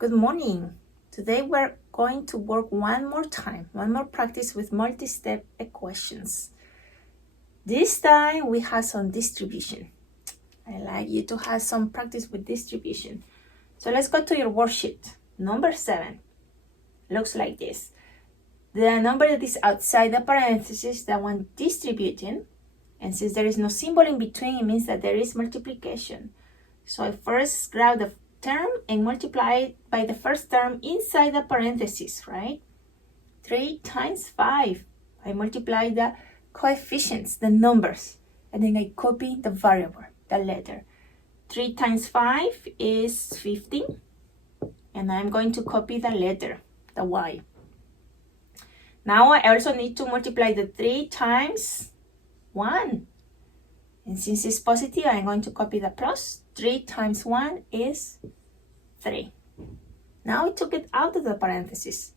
Good morning. Today we're going to work one more practice with multi-step equations. This time we have some distribution. I like you to have some practice with distribution. So let's go to your worksheet. Number 7 looks like this. The number that is outside the parentheses, the one distributing, and since there is no symbol in between, it means that there is multiplication. So I first grab the term and multiply it by the first term inside the parentheses, right? 3 times 5. I multiply the coefficients, the numbers, and then I copy the variable, the letter. 3 times 5 is 15, and I'm going to copy the letter, the y. Now I also need to multiply the 3 times 1. And since it's positive, I'm going to copy the plus. 3 times 1 is 3. Now I took it out of the parentheses.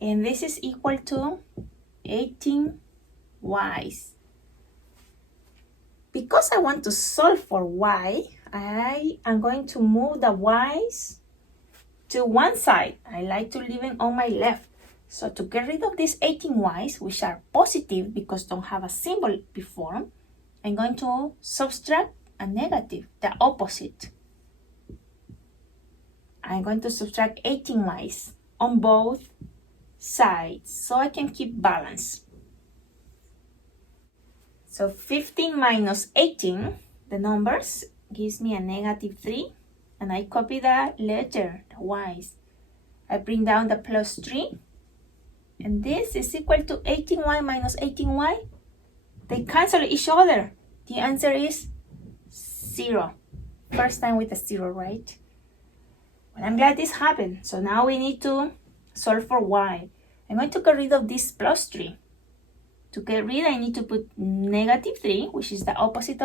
And this is equal to 18 y's. Because I want to solve for y, I am going to move the y's to one side. I like to leave it on my left. So to get rid of these 18 y's, which are positive because don't have a symbol before, I'm going to subtract a negative, the opposite. I'm going to subtract 18 y's on both sides so I can keep balance. So 15 minus 18, the numbers, gives me a negative 3. And I copy the letter, the y's. I bring down the plus 3. And this is equal to 18y minus 18y. They cancel each other. The answer is 0. First time with a 0, right? Well, I'm glad this happened. So now we need to solve for y. I'm going to get rid of this plus 3. To get rid, I need to put negative 3, which is the opposite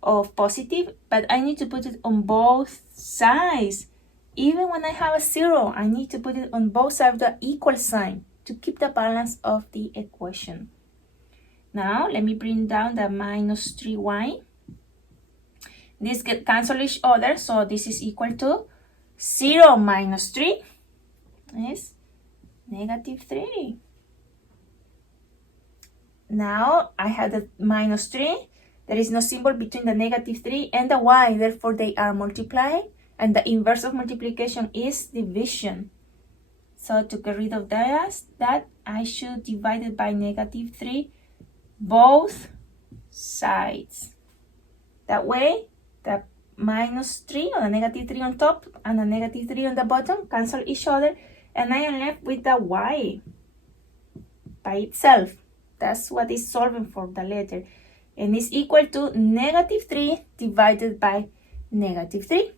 of positive. But I need to put it on both sides. Even when I have a 0, I need to put it on both sides of the equal sign to keep the balance of the equation. Now, let me bring down the minus 3y. This get cancel each other, so this is equal to 0 minus 3 is negative 3. Now, I have the minus 3. There is no symbol between the negative 3 and the y, therefore they are multiplied. And the inverse of multiplication is division. So to get rid of that, I should divide it by negative 3, both sides. That way, the minus 3 or the negative 3 on top and the negative 3 on the bottom cancel each other. And I am left with the y by itself. That's what is solving for the letter. And it's equal to negative 3 divided by negative 3.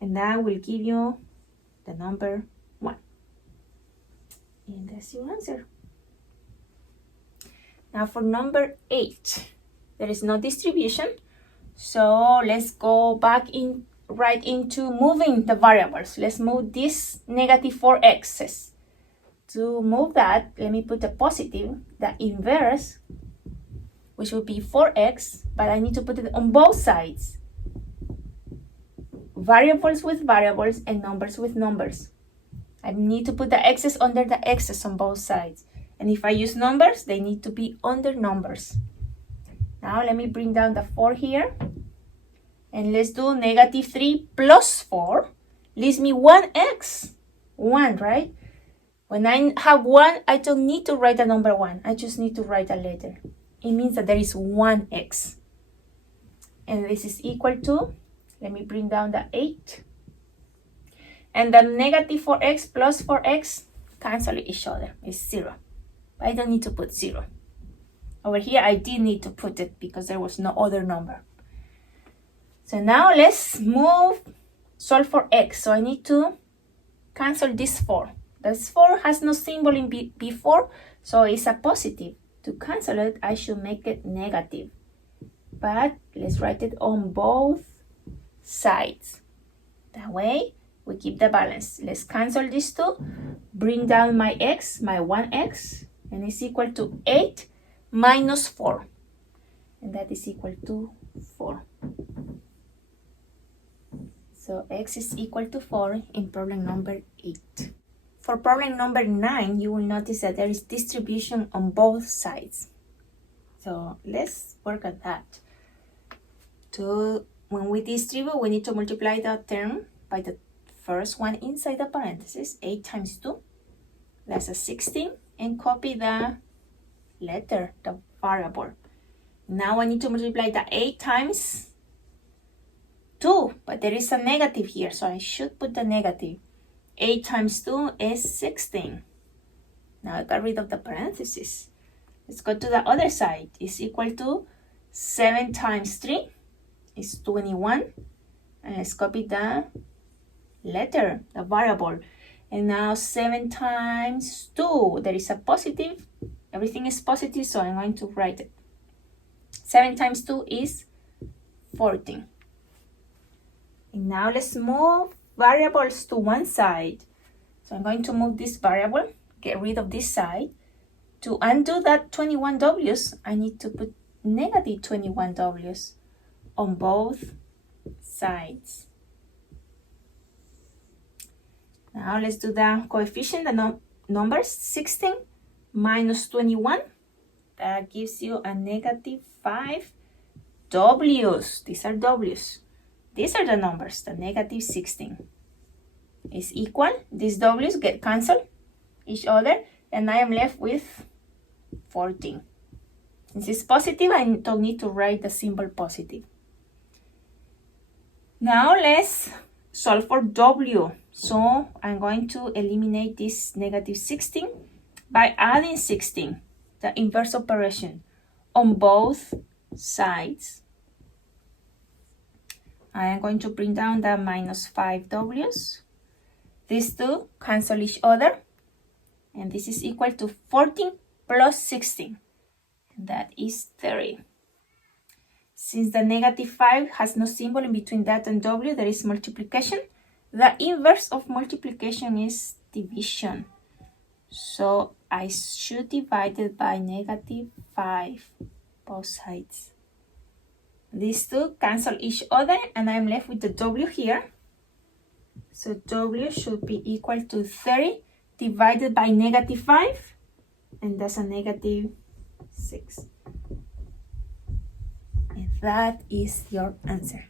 And that will give you the number 1. And that's your answer. Now for number 8, there is no distribution. So let's go back right into moving the variables. Let's move this negative 4x's. To move that, let me put a positive, the inverse, which would be 4x, but I need to put it on both sides. Variables with variables and numbers with numbers. I need to put the x's under the x's on both sides. And if I use numbers, they need to be under numbers. Now let me bring down the 4 here. And let's do negative 3 plus 4 leaves me 1x. 1, right? When I have 1, I don't need to write the number 1. I just need to write a letter. It means that there is 1x. And this is equal to, let me bring down the 8. And the negative 4x plus 4x cancel each other. It's 0. I don't need to put 0. Over here, I did need to put it because there was no other number. So now let's solve for x. So I need to cancel this 4. This 4 has no symbol in before, so it's a positive. To cancel it, I should make it negative. But let's write it on both sides. That way, we keep the balance. Let's cancel these 2. Bring down my x, my 1x, and it's equal to 8 minus 4. And that is equal to 4. So x is equal to 4 in problem number 8. For problem number 9, you will notice that there is distribution on both sides. So let's work at that. When we distribute, we need to multiply that term by the first one inside the parentheses, 8 times 2. That's a 16, and copy the letter, the variable. Now I need to multiply the 8 times 2, but there is a negative here, so I should put the negative. 8 times 2 is 16. Now I got rid of the parentheses. Let's go to the other side. It's equal to 7 times 3 is 21. And let's copy the letter, the variable. And now 7 times 2, there is a positive. Everything is positive, so I'm going to write it. 7 times 2 is 14. And now let's move variables to one side. So I'm going to move this variable, get rid of this side. To undo that 21Ws, I need to put negative 21Ws on both sides. Now let's do the coefficient, the numbers. 16 minus 21, that gives you a negative 5 W's. These are W's. These are the numbers, the negative 16 is equal. These W's get cancelled each other, and I am left with 14. Since it's positive, I don't need to write the symbol positive. Now let's solve for W. So I'm going to eliminate this negative 16 by adding 16, the inverse operation, on both sides. I am going to bring down the minus 5W's. These two cancel each other, and this is equal to 14 plus 16, and that is 30. Since the negative 5 has no symbol in between that and W, there is multiplication. The inverse of multiplication is division. So I should divide it by negative 5, both sides. These two cancel each other, and I'm left with the W here. So W should be equal to 30 divided by negative 5, and that's a negative 6. And that is your answer.